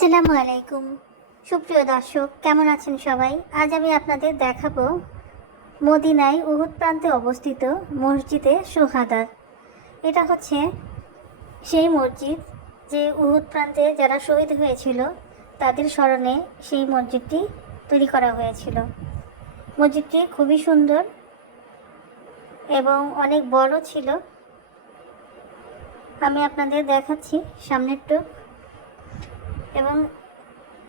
আসসালামু আলাইকুম। সুপ্রিয় দর্শক, কেমন আছেন সবাই? আজ আমি আপনাদের দেখাবো মদিনায় উহুদ প্রান্তে অবস্থিত মসজিদে সোহাদার। এটা হচ্ছে সেই মসজিদ যে উহুদ প্রান্তে যারা শহীদ হয়েছিল, তাদের স্মরণে সেই মসজিদটি তৈরি করা হয়েছিল। মসজিদটি খুবই সুন্দর এবং অনেক বড় ছিল। আমি আপনাদের দেখাচ্ছি সামনের টুক। এবং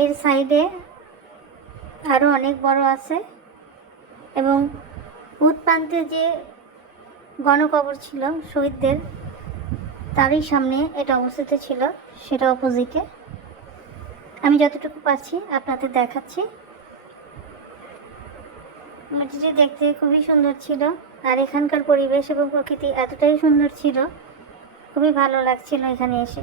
এর সাইডে আরও অনেক বড় আছে এবং উৎপ্রান্তে যে গণকবর ছিল শহীদদের, তারই সামনে এটা অবস্থিত ছিল, সেটা অপোজিটে। আমি যতটুকু পাচ্ছি আপনাদের দেখাচ্ছি। মসজিদটি দেখতে খুবই সুন্দর ছিল আর এখানকার পরিবেশ এবং প্রকৃতি এতটাই সুন্দর ছিল, খুবই ভালো লাগছিল এখানে এসে।